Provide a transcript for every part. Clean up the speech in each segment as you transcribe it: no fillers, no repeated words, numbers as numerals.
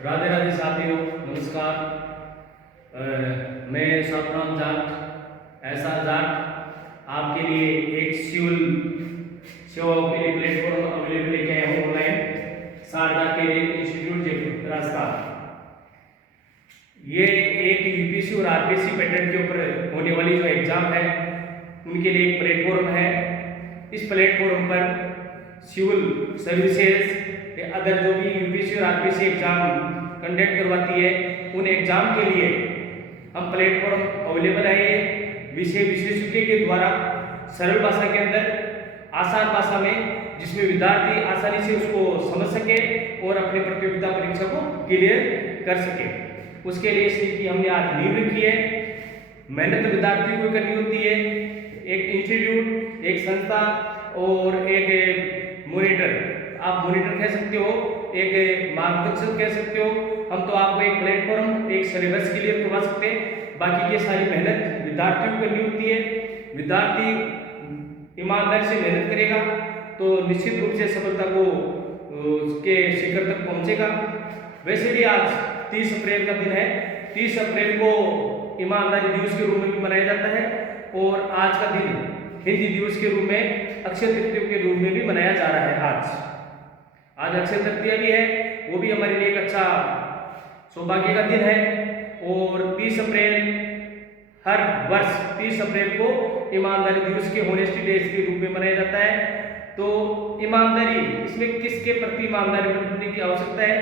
राधे राधे साथियों, नमस्कार। मैं सतनाम जाट ऐसा जाट आपके लिए एक सिविल सेवाओं के लिए प्लेटफॉर्म अवेलेबल लेके आया हूँ online. Sharda career institute Jaipur Rajasthan. ये एक यूपीएससी और आरपीएससी पैटर्न के ऊपर होने वाली जो एग्जाम है उनके लिए एक प्लेटफॉर्म है। इस प्लेटफॉर्म पर सिविल सर्विसेज या अदर जो भी यूपीएससी और आरपीएससी एग्जाम कंडक्ट करवाती है उन एग्जाम के लिए हम प्लेटफॉर्म अवेलेबल है। ये विषय विशेषज्ञ के द्वारा सरल भाषा के अंदर आसान भाषा में जिसमें विद्यार्थी आसानी से उसको समझ सके और अपनी प्रतियोगिता परीक्षा को क्लियर कर सके, उसके लिए इसकी हमने आज नींव रखी है। मेहनत विद्यार्थी को करनी होती है। एक इंस्टीट्यूट, एक संस्था और एक मॉनिटर, आप मॉनिटर कह सकते हो, एक मार्गदर्शक कह सकते हो। हम तो आपको एक प्लेटफॉर्म, एक सिलेबस क्लियर करवा सकते हैं। बाकी की सारी मेहनत विद्यार्थियों को करनी होती है। विद्यार्थी ईमानदारी से मेहनत करेगा तो निश्चित रूप से सफलता को उसके शिखर तक पहुंचेगा। वैसे भी आज 30 अप्रैल का दिन है। 30 अप्रैल को ईमानदारी दिवस के रूप में भी मनाया जाता है और आज का दिन हिंदी दिवस के रूप में, अक्षय तृतीया के रूप में भी मनाया जा रहा है। आज अक्षय तृतीया भी है, वो भी हमारे लिए एक अच्छा सौभाग्य का दिन है। और 30 अप्रैल हर वर्ष 30 अप्रैल को ईमानदारी दिवस के होनेस्टी डे के रूप में मनाया जाता है। तो ईमानदारी, इसमें किसके प्रति ईमानदारी बरतने की आवश्यकता है?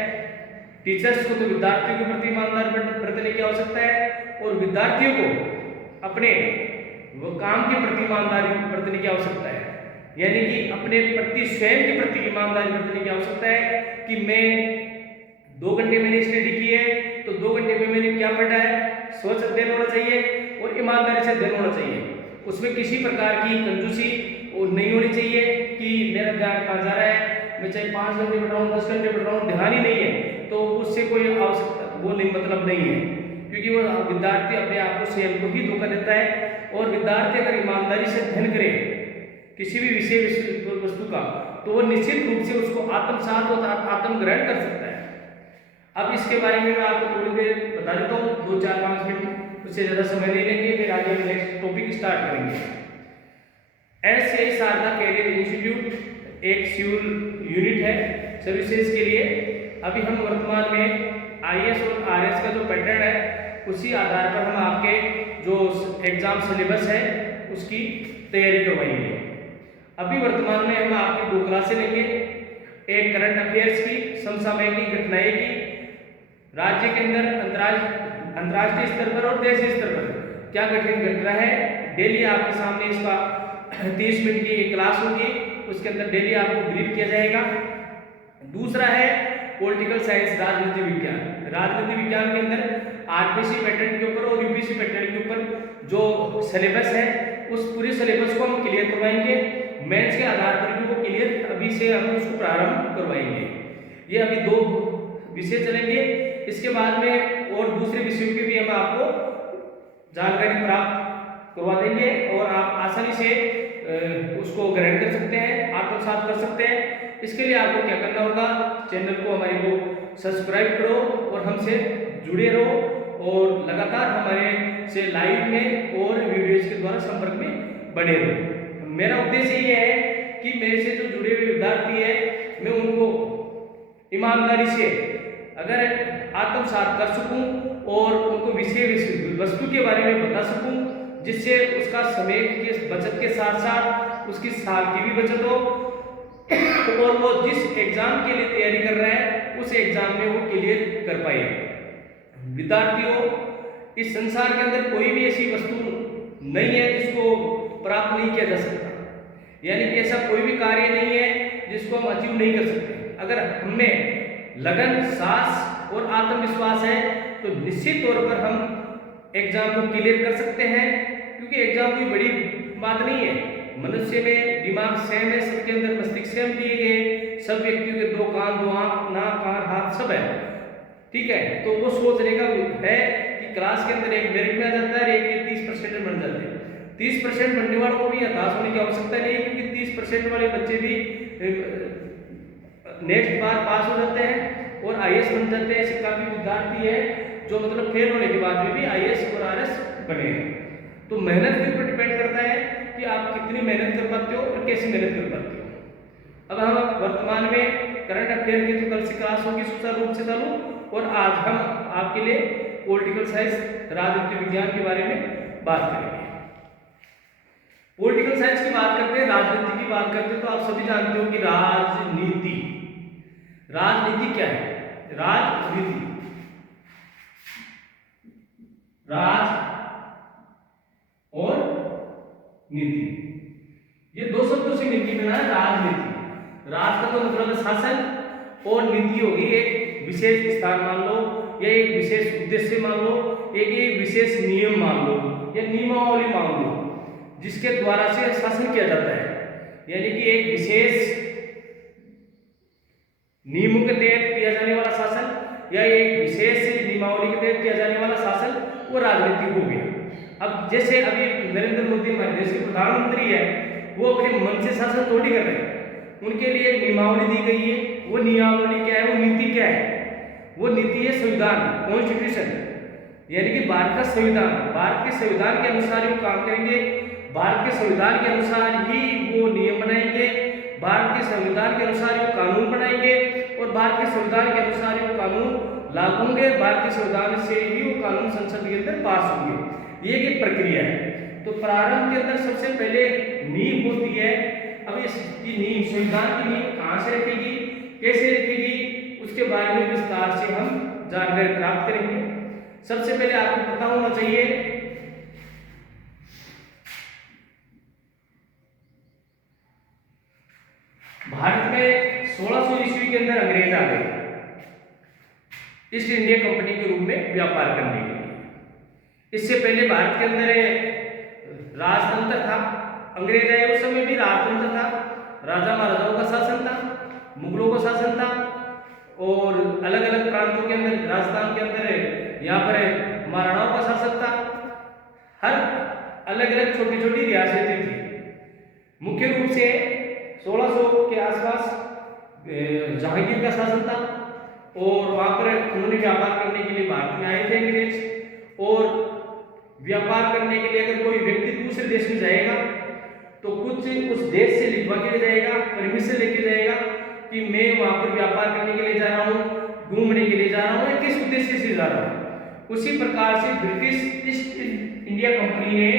टीचर्स को तो विद्यार्थियों के प्रति ईमानदार बरतने की आवश्यकता है और विद्यार्थियों को अपने वो काम के प्रति ईमानदारी बरतने की आवश्यकता है। यानी कि अपने प्रति, स्वयं के प्रति ईमानदारी बरतने की आवश्यकता है कि मैं 2 घंटे मैंने स्टडी की है तो 2 घंटे में मैंने क्या पढ़ा है, स्वच्छ अध्ययन होना चाहिए और ईमानदारी से अध्ययन होना चाहिए। उसमें किसी प्रकार की कंजूसी नहीं होनी चाहिए कि मेरा ध्यान कहाँ जा रहा है, मैं चाहे 5 घंटे पढ़ रहा हूँ, 10 घंटे पढ़ रहा हूँ, ध्यान ही नहीं है तो उससे कोई आवश्यकता वो नहीं, मतलब नहीं है। क्योंकि वो विद्यार्थी अपने आप को स्वयं को ही धोखा देता है। और विद्यार्थी अगर ईमानदारी से अध्ययन करे किसी भी विषय वस्तु का तो वो निश्चित रूप से उसको आत्मसात और आत्मग्रहण कर सकता है। अब इसके बारे में मैं आपको थोड़ी देर बता देता हूँ, 2-4-5 मिनट, उससे ज़्यादा समय नहीं लेंगे, फिर आगे हम नेक्स्ट टॉपिक स्टार्ट करेंगे। एससीआई शारदा कैरियर इंस्टीट्यूट एक सिविल यूनिट है सर्विसेज के लिए। अभी हम वर्तमान में आईएएस और आरएस का जो पैटर्न है उसी आधार पर हम आपके जो एग्जाम सिलेबस है उसकी तैयारी करवाएंगे। अभी वर्तमान में हम आपकी 2 क्लासें लेंगे, एक करंट अफेयर्स की, समसामयिक घटनाएं की, राज्य के अंदर अंतर्राष्ट्रीय स्तर पर और देश स्तर पर क्या घट रहा है। डेली आपके सामने इसका 30 मिनट की क्लास होगी, उसके अंदर डेली आपको ब्रीफ किया जाएगा। दूसरा है पॉलिटिकल साइंस, राजनीति विज्ञान। राजनीति विज्ञान के अंदर आरपीएससी पैटर्न के ऊपर और यूपीएससी पैटर्न के ऊपर जो सिलेबस है उस पूरे सिलेबस को हम क्लियर करवाएंगे। मेंस के आधार पर भी वो क्लियर अभी से हम उसको प्रारंभ करवाएंगे। ये अभी 2 विषय चलेंगे। इसके बाद में और दूसरे विषयों की भी हम आपको जानकारी प्राप्त करवा देंगे और आप आसानी से उसको ग्रहण कर सकते हैं, आत्मसात कर सकते हैं। इसके लिए आपको क्या करना होगा, चैनल को हमारे को सब्सक्राइब करो और हमसे जुड़े रहो और लगातार हमारे से लाइव में और वीडियोज के द्वारा संपर्क में बने रहो। मेरा उद्देश्य ये है कि मेरे से जो जुड़े हुए विद्यार्थी है मैं उनको ईमानदारी से अगर आत्मसात कर सकूं और उनको विषय वस्तु के बारे में बता सकूं, जिससे उसका समय के बचत के साथ साथ उसकी साल की भी बचत हो और वो जिस एग्जाम के लिए तैयारी कर रहा है उस एग्जाम में वो क्लियर कर पाए। विद्यार्थियों, इस संसार के अंदर कोई भी ऐसी वस्तु नहीं है जिसको प्राप्त नहीं किया जा सकता। यानी कि ऐसा कोई भी कार्य नहीं है जिसको हम अचीव नहीं कर सकते। अगर हमें लगन, साहस और आत्मविश्वास है तो निश्चित तौर पर हम एग्जाम को क्लियर कर सकते हैं। क्योंकि एग्जाम कोई बड़ी बात नहीं है। मनुष्य में दिमाग सेम है, सबके अंदर मस्तिष्क सेम दिए गए, सब व्यक्तियों के 2 कान, 2 आंख, नाक, कान, हाथ सब है, ठीक है। तो वो सोचने का है कि क्लास के अंदर एक मेरिट में आ जाता है, एक 30% बन जाते हैं। 30% बनने वालों को भी हताश होने की आवश्यकता नहीं है, क्योंकि 30% वाले बच्चे भी नेक्स्ट बार पास हो जाते हैं और आईएएस बन जाते हैं। ऐसे काफी विद्यार्थी है जो मतलब फेल होने के बाद में भी आईएएस और आरएस बने हैं। तो मेहनत के ऊपर डिपेंड करता है कि आप कितनी मेहनत कर पाते हो और कैसी मेहनत कर पाते हो। अब हम वर्तमान में करंट अफेयर की तो कल से क्लास होगी सुचारू रूप से चालू, और आज हम आपके लिए पॉलिटिकल साइंस राजनीति विज्ञान के बारे में बात करेंगे। पॉलिटिकल साइंस की बात करते हैं, राजनीति की बात करते हैं, तो आप सभी जानते हो कि राजनीति क्या है। राजनीति, राज और नीति, ये दो शब्दों से मिलकर बना है राजनीति। राज का तो मतलब है शासन, और नीति होगी एक विशेष स्थान मान लो, या एक विशेष उद्देश्य मान लो, एक विशेष नियम मान लो, या नियमावली मान लो, जिसके द्वारा से शासन किया जाता है। यानी कि एक विशेष नियमों के तहत किया जाने वाला शासन, या एक विशेष नियमावली के तहत किया जाने वाला शासन, वो राजनीति हो गया। अब जैसे अभी नरेंद्र मोदी हमारे देश के प्रधानमंत्री है, वो अपने मन से शासन थोड़ी कर रहे हैं, उनके लिए एक नियमावली दी गई है। वो नियमावली क्या है, वो नीति क्या है, वो नीति है संविधान, कॉन्स्टिट्यूशन, यानी कि भारत का संविधान। भारत के संविधान के अनुसार ही वो काम करेंगे, भारत के संविधान के अनुसार ही वो नियम बनाएंगे, भारत के संविधान के अनुसार ही वो कानून बनाएंगे, और भारत के संविधान के अनुसार ही वो कानून लागू होंगे, भारत के संविधान से ही वो कानून संसद के अंदर पास होंगे। ये एक प्रक्रिया है। तो प्रारंभ के अंदर सबसे पहले नींव होती है। अब इसकी नींव, संविधान की नींव कहाँ से रखेगी, कैसे रखेगी, उसके बारे में विस्तार से हम जानकारी प्राप्त करेंगे। सबसे पहले आपको पता होना चाहिए भारत में 1600 ईस्वी के अंदर अंग्रेज आ गए ईस्ट इंडिया कंपनी के रूप में व्यापार करने के लिए। इससे पहले भारत के अंदर राजतंत्र था, अंग्रेज आए उस समय भी राजतंत्र था, राजा महाराजाओं का शासन था, मुगलों का शासन था, और अलग अलग प्रांतों के अंदर, राजस्थान के अंदर यहाँ पर महाराणाओं का शासन था। हर अलग अलग छोटी छोटी रियासतें थी। मुख्य रूप से 1600 के आसपास जहांगीर का शासन था, और वहाँ पर उन्होंने व्यापार करने के लिए भारत में आए थे अंग्रेज। और व्यापार करने के लिए अगर कोई व्यक्ति दूसरे देश में जाएगा तो कुछ उस देश से लिखवा के जाएगा, परमिशन लेके जाएगा कि मैं वहाँ पर व्यापार करने के लिए जा रहा हूँ, घूमने के लिए जा रहा हूँ, या किस उद्देश्य से जा रहा हूँ। उसी प्रकार से ब्रिटिश ईस्ट इंडिया कंपनी ने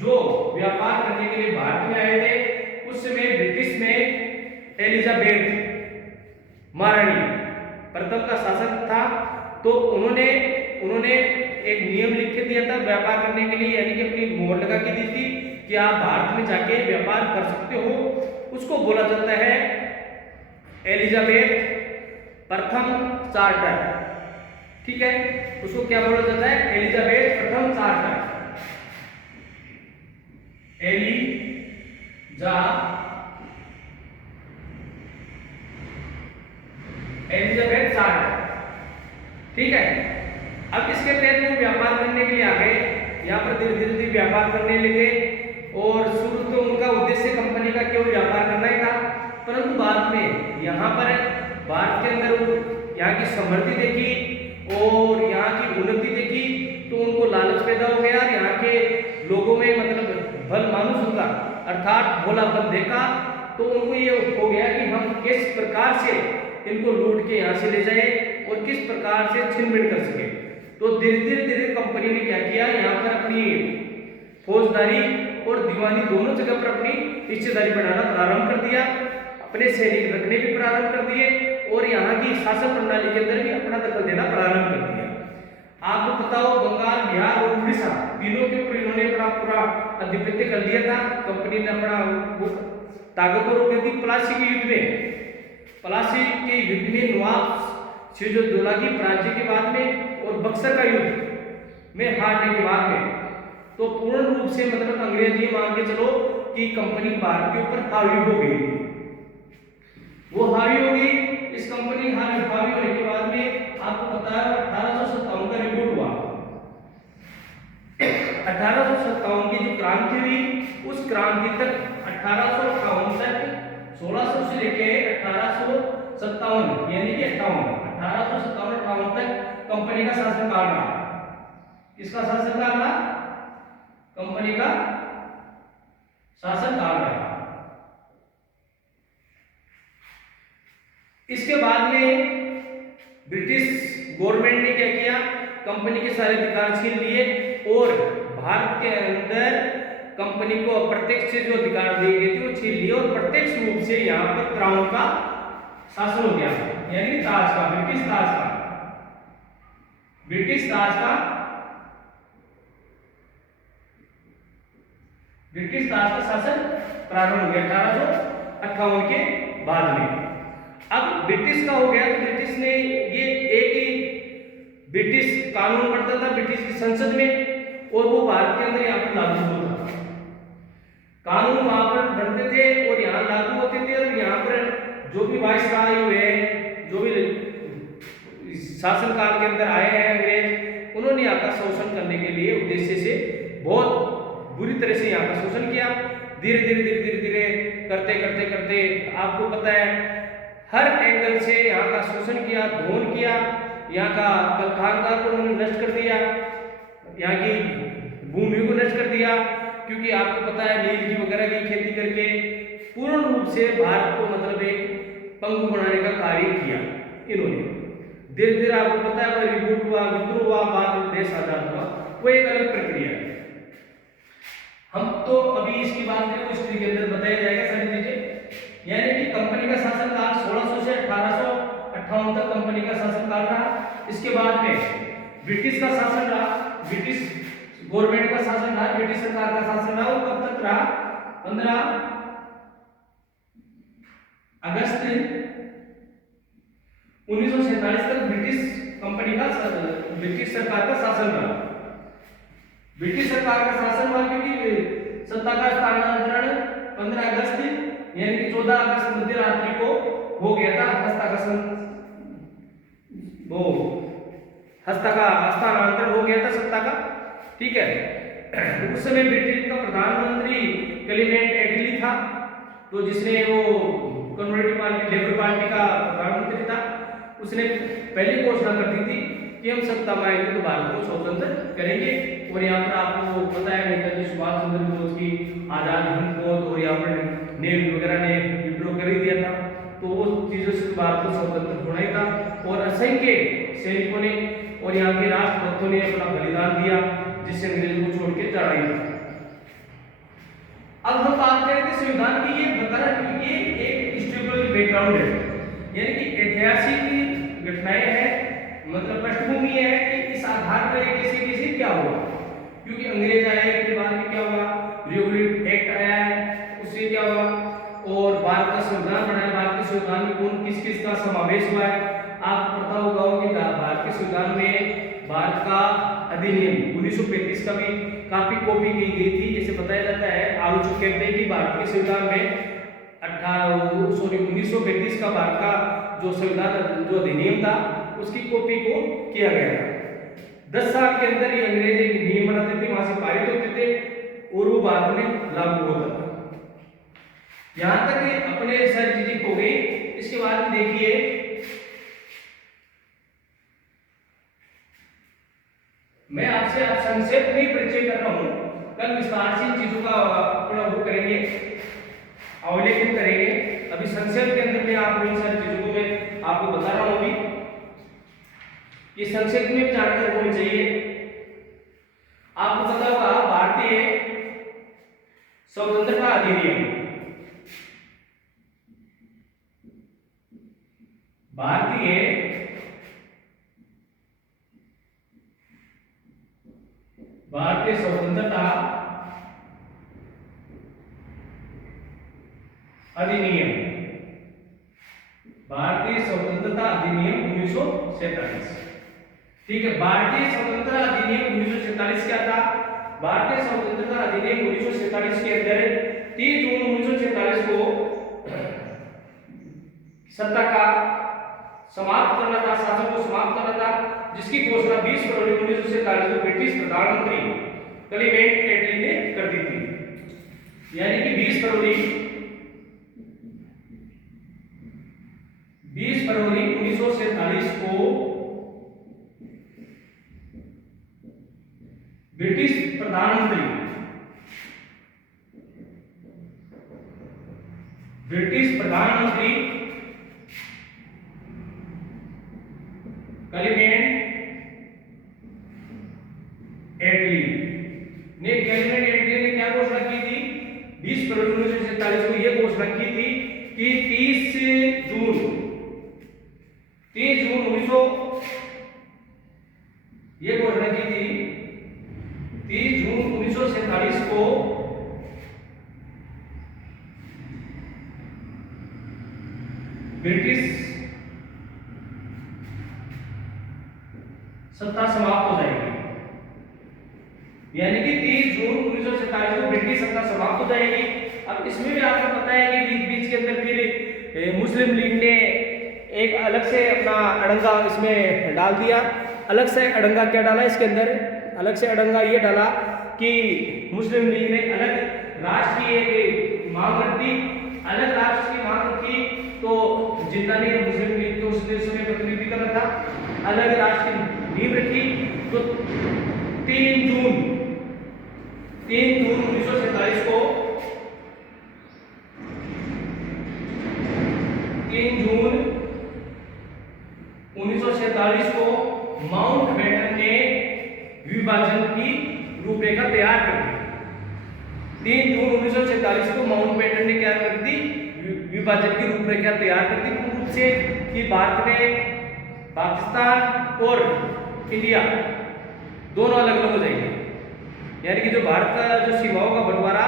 जो व्यापार करने के लिए भारत में आए थे, उस समय ब्रिटिश में एलिजाबेथ महारानी प्रथम का शासन था। तो उन्होंने एक नियम लिख के दिया था व्यापार करने के लिए, यानी कि अपनी मोहर लगा के दी थी कि आप भारत में जाके व्यापार कर सकते हो। उसको बोला जाता है एलिजाबेथ प्रथम चार्टर, ठीक है, उसको क्या बोला जाता है, एलिजाबेथ प्रथम चार्टर, एलिजाबेथ चार्टर, ठीक है। अब इसके तहत वो व्यापार करने के लिए आ गए, यहाँ पर धीरे धीरे व्यापार करने लगे, और शुरू तो उनका उद्देश्य कंपनी का केवल व्यापार करना ही था, परंतु बाद में यहाँ पर भारत के अंदर यहाँ की समृद्धि देखी और यहाँ की उन्नति देखी, तो उनको लालच पैदा हो गया, यहाँ के लोगों में मतलब बल मानुष होगा अर्थात भोलापन देखा, तो उनको ये हो गया कि हम किस प्रकार से इनको लूट के यहाँ से ले जाए और किस प्रकार से छिन-भिन कर सके। तो धीरे धीरे कंपनी ने क्या किया, यहाँ पर अपनी फौजदारी और दीवानी दोनों जगह पर अपनी हिस्सेदारी बढ़ाना प्रारंभ कर दिया, अपने सैनिक रखने भी प्रारंभ कर दिए, और यहाँ की शासन प्रणाली के अंदर भी अपना दखल देना प्रारंभ कर दिया। आपको पता हो बंगाल, बिहार और उड़ीसा तीनों के ऊपर इन्होंने पूरा आधिपत्य कर लिया था। कंपनी ने अपना ताकतवर हो गई थी। प्लासी के युद्ध में नवाब सिराजुद्दौला की पराजय के बाद में और बक्सर का युद्ध में हारने के बाद में तो पूर्ण रूप से मतलब अंग्रेज ये मान के चलो कि कंपनी भारत के ऊपर हावी हो गई थी। वो हावी हो गई, इस कंपनी हावी होने के बाद में आपको पता है 1857 का रिपोर्ट हुआ। 1857 की जो क्रांति हुई, उस क्रांति तक 1858 तक 1600 से लेके 1857 यानी कि 58 1857-58 तक कंपनी का शासनकाल रहा। किसका शासनकाल रहा? कंपनी का शासनकाल रहा। इसके बाद में ब्रिटिश गवर्नमेंट ने क्या किया? कंपनी के सारे अधिकार छीन लिए और भारत के अंदर कंपनी को अप्रत्यक्ष से जो अधिकार दिए गए थे वो छीन लिए और प्रत्यक्ष रूप से यहाँ पर क्राउन का शासन हो गया, यानी कि ताज का, ब्रिटिश ताज का, ब्रिटिश ताज का, ब्रिटिश ताज का शासन प्रारंभ हो गया 1858 के बाद में। अब ब्रिटिश का हो गया तो ब्रिटिश ने ये एक ही ब्रिटिश कानून बनता था ब्रिटिश की संसद में और वो भारत के अंदर यहाँ पर लागू होता था। कानून वहां पर बनते थे और यहाँ लागू होते थे और यहाँ पर जो भी वायसराय हुए, जो भी शासनकाल के अंदर आए हैं अंग्रेज, उन्होंने यहाँ का शोषण करने के लिए उद्देश्य से बहुत बुरी तरह से यहाँ का शोषण किया। धीरे धीरे धीरे धीरे धीरे करते करते करते आपको पता है हर एंगल से यहाँ का शोषण किया, धोन किया, यहाँ का खानदान को उन्होंने नष्ट कर दिया, यहाँ की भूमि को नष्ट कर दिया, क्योंकि आपको पता है नील की वगैरह की खेती करके पूर्ण रूप से भारत को मतलब एक पंगु बनाने का कार्य किया इन्होंने। धीरे धीरे आपको पता है रिबूट हुआ, विद्रोह हुआ, बाद में देश आजाद हुआ, वो एक अलग प्रक्रिया है। हम तो अभी इसकी बात करें हिस्ट्री के अंदर बताया जाएगा सारी चीजें, यानी कि कंपनी का शासनकाल 1600 से 1858 तक कंपनी का शासनकाल रहा। इसके बाद में ब्रिटिश का शासन रहा, ब्रिटिश गवर्नमेंट का शासन रहा, ब्रिटिश सरकार का शासन रहा। वो कब तक रहा? 15 अगस्त 1947 तक ब्रिटिश कंपनी का ब्रिटिश सरकार का शासन रहा। ब्रिटिश सरकार का शासन हुआ क्योंकि सत्ता का स्थानांतरण 15 अगस्त यानी कि 14 अगस्त मध्य रात्रि को हो गया था। हस्ता का हस्तांतरण हो गया था सत्ता का, ठीक है। उस समय ब्रिटेन का प्रधानमंत्री क्लेमेंट एटली था, तो जिसने वो कंजर्वेटिव पार्टी लेबर पार्टी का प्रधानमंत्री था, उसने पहले घोषणा कर दी थी कि हम सत्ता में आएंगे तो भारत को स्वतंत्र करेंगे। और यहाँ पर आपको पता है नेताजी सुभाष चंद्र बोस की आजाद हिंद फौज और यहाँ पर नेहरू वगैरह ने विद्रोह कर ही दिया था, तो वो चीजों से भारत को स्वतंत्र होना ही था। और असंख्य सैनिकों ने और यहाँ के राष्ट्रभक्तों ने अपना बलिदान दिया, जिससे अंग्रेजों को छोड़ के चढ़ा ही था। अब हम बात करें कि संविधान की ये बताना कि ये एक हिस्टोरिकल बैकग्राउंड है, यानी कि ऐतिहासिक घटनाएं हैं, मतलब पृष्ठभूमि है कि इस आधार पर कैसे कैसे क्या हुआ, क्योंकि अंग्रेज आए के बाद में क्या हुआ, रिपब्लिक एक्ट आया है, उससे क्या हुआ, और भारत का संविधान बनाया। भारत के संविधान में कौन किस किस का समावेश हुआ है आपको पता होगा कि भारत के संविधान में भारत का अधिनियम 1935 का भी काफी कॉपी की गई थी। जैसे बताया जाता है, आलोचक कहते हैं कि भारत के संविधान में 1935 का भारत का जो संविधान जो अधिनियम था उसकी कॉपी को किया गया था। 10 साल के अंदर ये अंग्रेज एक नियम बनाते थे, वहां से पारित होते थे और वो भारत में लागू होता था। यहां तक अपने सारी चीजें हो गई। इसके बाद देखिए मैं आपसे आप संक्षेप में परिचय कर रहा हूं, कल विस्तार से इन चीजों का थोड़ा वो करेंगे, अवलोकन करेंगे। अभी संक्षेप के अंदर मैं आपको इन सारी चीजों को मैं आपको बता रहा हूं। अभी ये संक्षेप में जानकारी होनी चाहिए। आपको पता होगा भारतीय स्वतंत्रता अधिनियम, भारतीय स्वतंत्रता अधिनियम, भारतीय स्वतंत्रता अधिनियम 1947, ठीक है। भारतीय स्वतंत्रता अधिनियम 1947 क्या था? भारतीय स्वतंत्रता अधिनियम 1947 के अंदर 30 जून 1947 को सत्ता का समाप्त करना था, शासन को समाप्त करना था, जिसकी घोषणा 20 फरवरी 1947 को ब्रिटिश प्रधानमंत्री क्लेमेंट एटली ने कर दी थी। यानी कि 20 फरवरी फरवरी 1947 को ब्रिटिश प्रधानमंत्री क्लेमेंट एटली ने क्या घोषणा की थी? 20 फरवरी 1947 को यह घोषणा की थी कि 30 जून 1900 ये घोषणा की थी 30 जून 1947 को ब्रिटिश सत्ता समाप्त हो जाएगी, यानी कि 30 जून 1947 को ब्रिटिश सत्ता समाप्त हो जाएगी। अब इसमें भी आपको पता है कि बीच बीच के अंदर फिर मुस्लिम लीग ने एक अलग से अपना अड़ंगा इसमें डाल दिया। अलग से अड़ंगा क्या डाला इसके अंदर? अलग से अड़ंगा ये डाला कि मुस्लिम लीग ने अलग राष्ट्र की एक मांग रखी, अलग राष्ट्र की मांग रखी। तो जिन्ना ने मुस्लिम लीग को उस देश में प्रतिनिधि कर रहा था, अलग राष्ट्र की नींव रखी। तो 3 जून 1947 को 3 जून 1947 को माउंटबेटन ने विभाजन की रूपरेखा तैयार कर दी। 3 जून 1947 को माउंटबेटन ने क्या कर दी? विभाजन की रूपरेखा तैयार कर दी पूर्ण रूप से कि भारत में पाकिस्तान और इंडिया दोनों अलग अलग हो जाएंगे। यानी कि जो भारत का जो सीमाओं का बंटवारा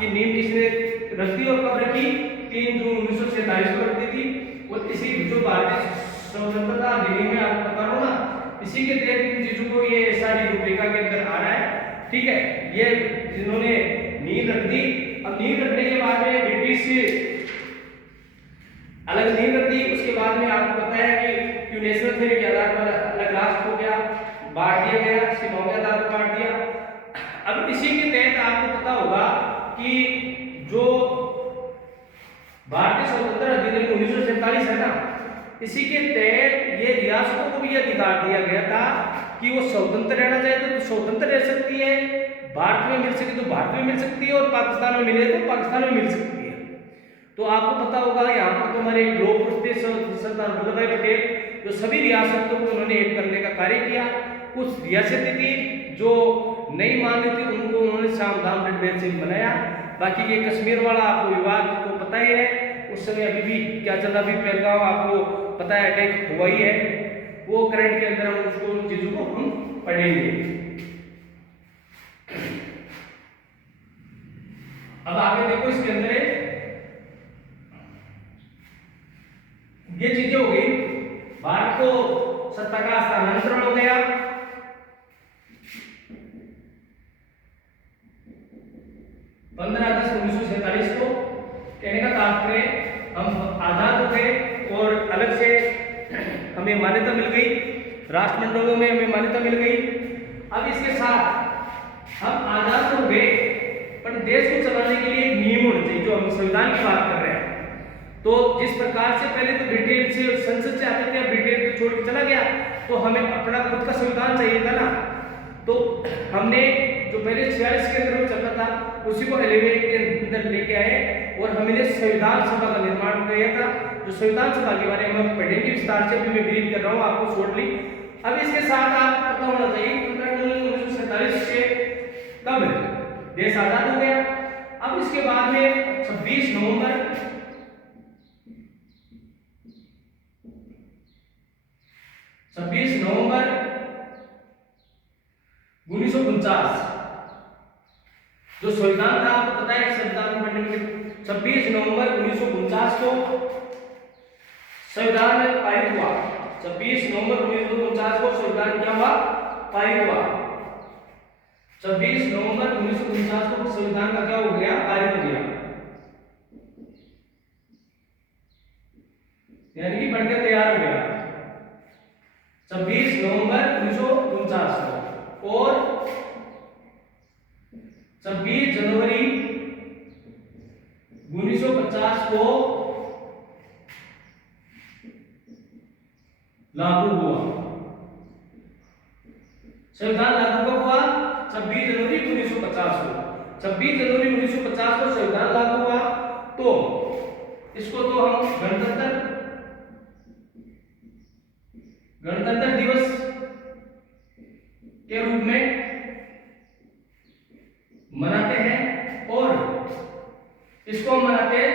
की नींव किसने रख दी और कब रखी? 3 जून 1947 को रख दी थी। और इसी जो भारतीय स्वतंत्रता अधिनियम में आपको बता रहा हूं ना, इसी के तहत इन चीजों को ये सारी रूपरेखा के अंदर आ रहा है। ठीक है, ये जिन्होंने नींव रख दी। अब नींव रखने के बाद में ब्रिटिश अलग नींव रख दी। उसके बाद में आपको पता है कि नेशनल थ्योरी के आधार पर अलग राष्ट्र हो गया, बांट दिया गया, सीमाओं के आधार पर बांट दिया। अब इसी के तहत आपको पता होगा कि जो भारतीय स्वतंत्रता अधिनियम 1947 है ना, इसी के तहत ये रियासतों को भी यह अधिकार दिया गया था कि वो स्वतंत्र रहना चाहे तो स्वतंत्र रह सकती है, भारत में मिल सके तो भारत में मिल सकती है, और पाकिस्तान में मिले तो पाकिस्तान में मिल सकती है। तो आपको पता होगा यहाँ पर तो हमारे लोक पुरुष थे सरदार वल्लभ भाई पटेल, जो सभी रियासतों को उन्होंने एक करने का कार्य किया। कुछ रियासतें थी जो नहीं मान रही थी, उनको उन्होंने साम दाम दंड से बनाया। बाकी ये कश्मीर वाला आपको विवाद को पता ही है, उस समय अभी भी क्या चल रहा, अभी पहलगाम आपको पता है अटैक हुआ ही है, वो करंट के अंदर हम उसको उन चीजों को हम पढ़ेंगे। अब आगे देखो, इसके अंदर ये चीजें हो गई, भारत को सत्ता का हस्तांतरण हो गया। अगस्त 1947 को कहने का तात्पर्य हम आजाद हो गए और अलग से हमें मान्यता मिल गई, राष्ट्रमंडलों में हमें मान्यता मिल गई। अब इसके साथ हम आजाद हो गए, पर देश को चलाने के लिए एक नियम होना चाहिए, जो हम संविधान की बात कर रहे हैं। तो जिस प्रकार से पहले तो ब्रिटेन से संसद से आते थे, अब ब्रिटेन को छोड़ के चला गया, तो हमें अपना खुद का संविधान चाहिए था ना। तो हमने जो पहले 46 के अंदर चल रहा था, उसी को एलिमेंट के अंदर लेके आए और हमने संविधान सभा का निर्माण किया था। जो संविधान सभा के बारे में हम पढ़ेंगे विस्तार से, अभी मैं ब्रीफ कर रहा हूँ आपको शॉर्टली। अब इसके साथ आपको पता होना चाहिए 15 जून 1947 से कब देश आजाद हो गया। अब इसके बाद में 26 नवंबर 1949 जो संविधान था, आपको पता है संविधान पढ़ने में 26 नवंबर 1949 को संविधान पारित हुआ। 26 नवंबर 1949 को संविधान क्या हुआ? पारित हुआ। 26 नवंबर 1949 को संविधान का क्या हो गया? पारित हो गया, यानी कि बनकर तैयार हो गया 26 नवंबर 1949 को। और 26 जनवरी 1950 को लागू हुआ। संविधान लागू कब हुआ? 26 जनवरी 1950 को। 26 जनवरी 1950 को संविधान लागू हुआ, तो इसको तो हम गणतंत्र दिवस के रूप में मनाते हैं। और इसको हम मनाते हैं,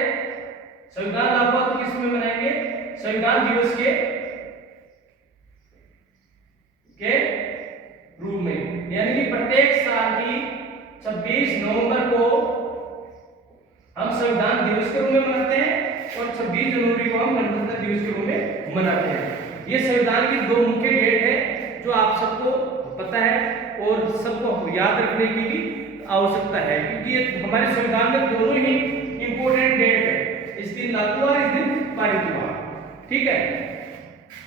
संविधान लागू हुआ तो किस में मनाएंगे? संविधान दिवस के रूप में। यानी कि प्रत्येक साल की 26 नवंबर को हम संविधान दिवस के रूप में मनाते हैं और 26 जनवरी को हम गणतंत्र दिवस के रूप में मनाते हैं। ये संविधान की दो मुख्य डेट है जो आप सबको पता है और सबको याद रखने की भी आवश्यकता है, क्योंकि ये हमारे संविधान में दोनों ही इंपॉर्टेंट डेट है। इस दिन लागू हुआ, इस दिन पारित हुआ। ठीक है,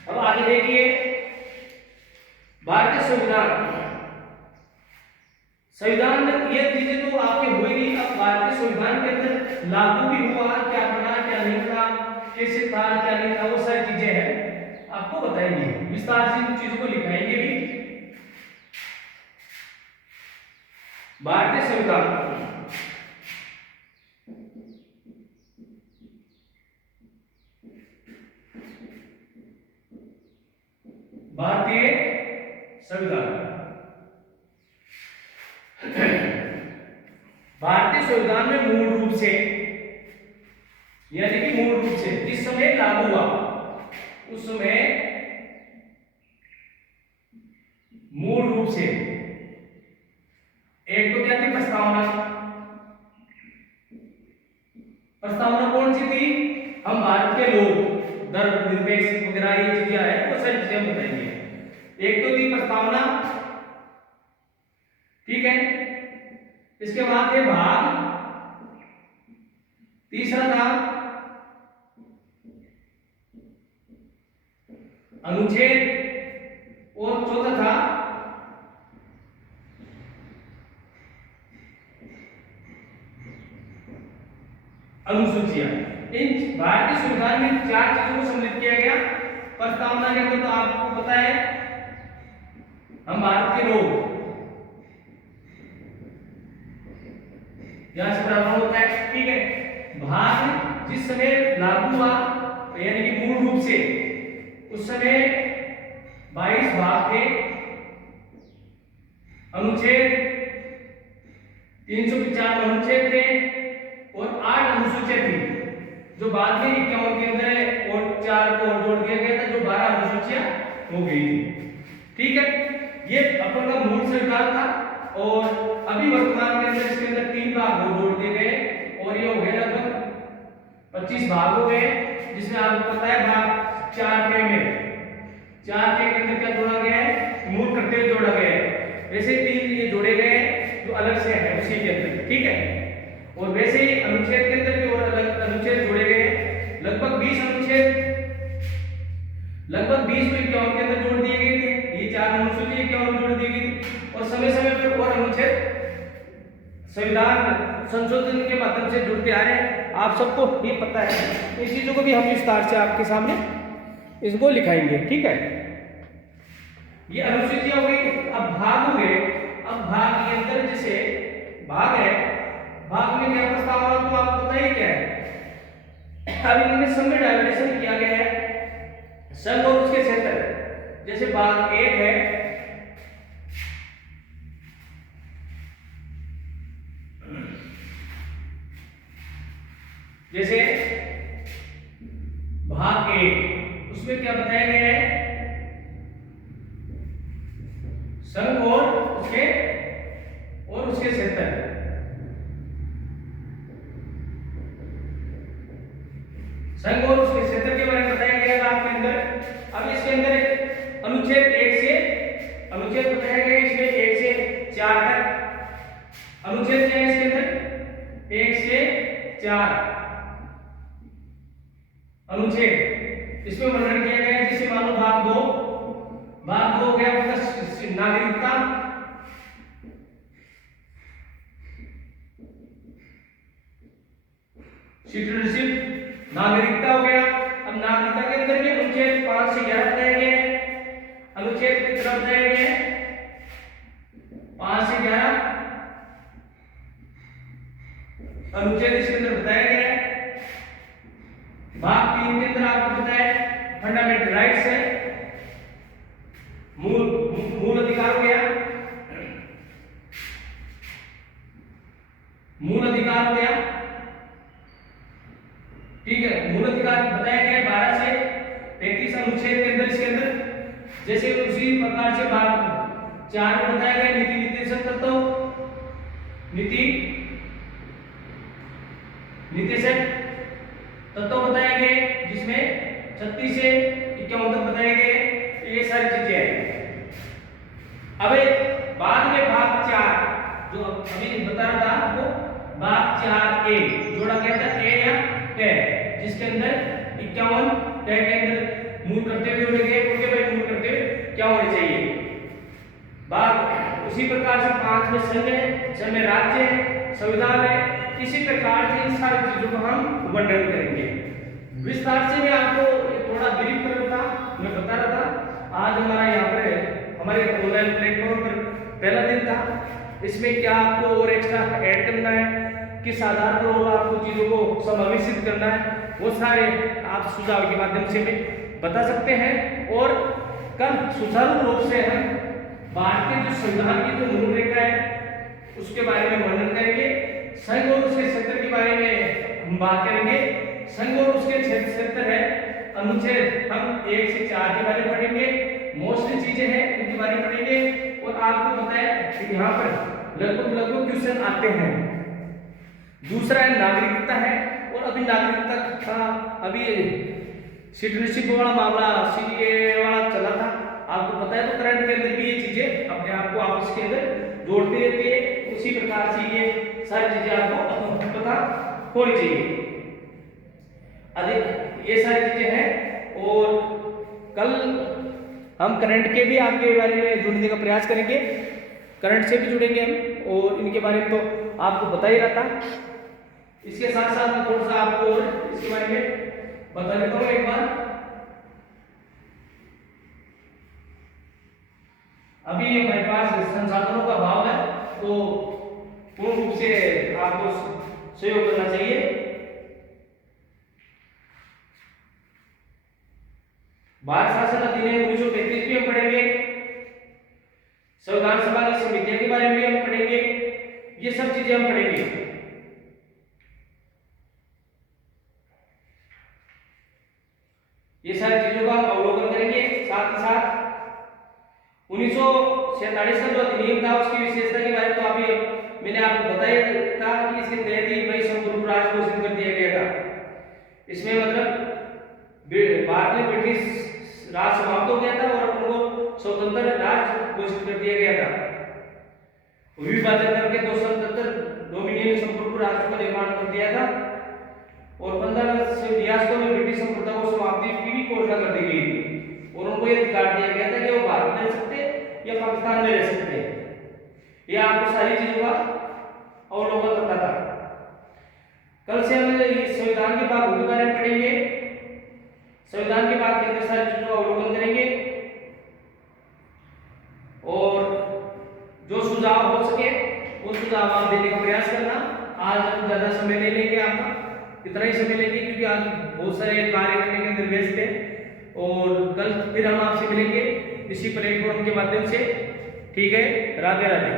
अब आगे देखिए भारतीय संविधान ये चीजें तो आपके हुई। अब भारतीय संविधान के अंदर लागू भी हुआ, क्या बना क्या नहीं था, कैसे था क्या नहीं था, वो सारी चीजें हैं आपको बताएंगे, विस्तार से इन चीजों को लिखाएंगे भी। भारतीय संविधान भारतीय संविधान में मूल रूप से, यानी कि मूल रूप से जिस समय लागू हुआ उस समय मूल रूप से एक तो क्या थी? प्रस्तावना कौन सी थी? हम भारत के लोग धर्मनिरपेक्ष वगैरह ये चीजें है, वो सारी चीजें बताएंगे। एक तो थी प्रस्तावना, ठीक है। इसके बाद थे भाग, तीसरा था अनुच्छेद और चौथा था अनुसूचियां। इन भारतीय संविधान में 4 चीजों को सम्मिलित किया गया। प्रस्तावना के अंदर तो आपको पता है हम भारत के लोग, यहां से प्रारंभ होता है, ठीक है। भाग जिस समय लागू हुआ यानी कि मूल रूप से उस समय 22 भाग थे। अनुच्छेद 395 अनुच्छेद थे और 8 अनुसूचियां थी, जो बाद में 51 के अंदर और 4 को और जोड़ दिया गया था, जो 12 अनुसूचियां हो गई थी। ठीक है, ये अपन का मूल संविधान था। और अभी वर्तमान के अंदर इसके अंदर 3 भाग और जोड़ दिए गए और ये हो गए लगभग 25 भाग हो गए, जिसमें आपको पता है भाग 4 के अंदर क्या जोड़ा गया है? मूल कर्तव्य जोड़ा गया है। वैसे 3 ये जोड़े गए हैं जो अलग से है उसी के अंदर, ठीक है। और वैसे ही अनुच्छेद के अंदर भी और अलग अनुच्छेद जोड़े गए हैं। लगभग 20 अनुच्छेद लगभग 20 को 51 के अंदर जोड़ दिए गए थे। ये 4 अनुसूची 51 जोड़ दी गई थी और समय समय पर और अनुच्छेद संविधान संशोधन के माध्यम से जुड़ते आ रहे हैं। आप सबको ये पता है। इन चीजों को भी हम विस्तार से आपके सामने इसको लिखाएंगे, ठीक है। ये अनुसूचियां हो गई। अब भाग हो गए। अब भाग के अंदर जैसे भाग है, भाग में क्या प्रस्तावना तो आपको पता ही क्या है। अब इनमें सब में डायवर्टेशन किया गया है, संघ और उसके क्षेत्र। जैसे भाग 1 है, जैसे भाग 1 उसमें क्या बताया गया है? संघ और उसके क्षेत्र। संघ और उसके क्षेत्र के बारे में बताया गया है भाग के अंदर। अब इसके अंदर अनुच्छेद 1 से अनुच्छेद बताया गया है इसमें 1 से 4 तक अनुच्छेद क्या है इसके अंदर? 1 से 4 अनुच्छेद इसमें वर्णन किया गया है। जैसे मानो भाग 2 हो गया नागरिकता। सिटीजनशिप नागरिकता हो गया। अब नागरिकता के अंदर भी अनुच्छेद 5 से 11 बताया गया है। अनुच्छेद की तरफ बताया गया है 5 से 11 अनुच्छेद इसके अंदर बताया गया है। भाग 3 के अंदर आपको बताया फंडामेंटल राइट्स है, मूल अधिकार हो गया, मूल अधिकार हो गया, ठीक है। मूल अधिकार बताया गया 12 से 33 अनुच्छेद के अंदर, इसके अंदर जैसे उसी प्रकार से भाग 4 में बताया गया नीति निर्देशक तत्व, नीति निर्देशक तत्व बताया गया, जिसमें 36 से 51 तक बताए गए। ये सारी चीजें हैं। अब बाद में भाग 4 जो अभी बता रहा था आपको, भाग 4A जोड़ा गया था ए या टे, जिसके अंदर 51 टे के अंदर मूल करते हुए जोड़े गए, उनके भाई मूल करते हुए क्या होने चाहिए। भाग उसी प्रकार से 5 में संघ है, 6 में राज्य है, संविधान है। इसी प्रकार से इन सारी चीजों को हम वर्णन करेंगे विस्तार से। मैं आपको थोड़ा ब्रीफ कर रहा था, मैं बता रहा था। आज हमारा यहाँ पर हमारे ऑनलाइन प्लेटफॉर्म पर पहला दिन था। इसमें क्या आपको और एक्स्ट्रा ऐड करना है, किस आधार पर और आपको चीजों को समावेशित करना है, वो सारे आप सुझाव के माध्यम से में बता सकते हैं। और कल सुचारू रूप से हम भारतीय जो संविधान की जो मूल रेखा है उसके बारे में वर्णन करेंगे। संघ और उसके क्षेत्र के बारे में हम बात करेंगे। संघ और उसके क्षेत्र है अनुच्छेद हम 1 से 4 के बारे में पढ़ेंगे। मोस्टली चीजें हैं उनके बारे में पढ़ेंगे। और आपको पता है कि यहाँ पर लगभग क्वेश्चन आते हैं। दूसरा है नागरिकता है, और अभी नागरिकता का अभी सिटीजनशिप वाला मामला सीए वाला चला था, आपको पता है। तो करंट के अंदर भी ये चीजें अपने आप को आपस के अंदर जोड़ती रहती है। उसी प्रकार से ये सारी चीजें आपको पता होनी चाहिए। अधिक ये सारी चीजें हैं। और कल हम करंट के भी आपके बारे में जुड़ने का प्रयास करेंगे, करंट से भी जुड़ेंगे हम, और इनके बारे में तो आपको बता ही रहा था। इसके साथ साथ मैं थोड़ा सा आपको और इसके बारे में बता देता हूँ एक बार। अभी हमारे पास संसाधनों का अभाव है, तो पूर्ण रूप से आपको सहयोग करना चाहिए। भारत शासन अधिनियम 1933 भी हम पढ़ेंगे, संविधान सभा की समितियों के बारे में भी हम पढ़ेंगे। ये सब चीजें हम पढ़ेंगे। ये सारी चीजों का हम अवलोकन करेंगे। साथ ही साथ 1947 का जो अधिनियम था उसकी विशेषता के बारे में तो अभी मैंने आपको बताया था कि इसके तहत ही भाई संपूर्ण राज्य घोषित कर दिया गया था। इसमें मतलब भारतीय ब्रिटिश राज समाप्त हो गया था और अपन को स्वतंत्र राज्य घोषित कर दिया गया था। विभाजन करके 277 डोमिनियन संपूर्ण राष्ट्र का निर्माण कर दिया था। और 15 अगस्त 1982 में ब्रिटिश संप्रभुता को समाप्ति की भी घोषणा कर दी गई थी। और उनको यह अधिकार दिया गया था कि वो भारत में रह सकते या पाकिस्तान में रह सकते हैं। यह आपको सारी चीजों का अवलोकन करता था। कल से हम संविधान के भागों के बारे में पढ़ेंगे। संविधान के भाग के अंदर सारी चीजों का अवलोकन करेंगे। और जो सुझाव हो सके वो सुझाव आप देने का प्रयास करना। आज हम ज्यादा समय नहीं लेंगे, आपका इतना ही समय लेंगे क्योंकि आज बहुत सारे कार्य करने के अंदर व्यस्त हैं। और कल फिर हम आपसे मिलेंगे इसी प्लेटफॉर्म के माध्यम से। ठीक है, राधे राधे।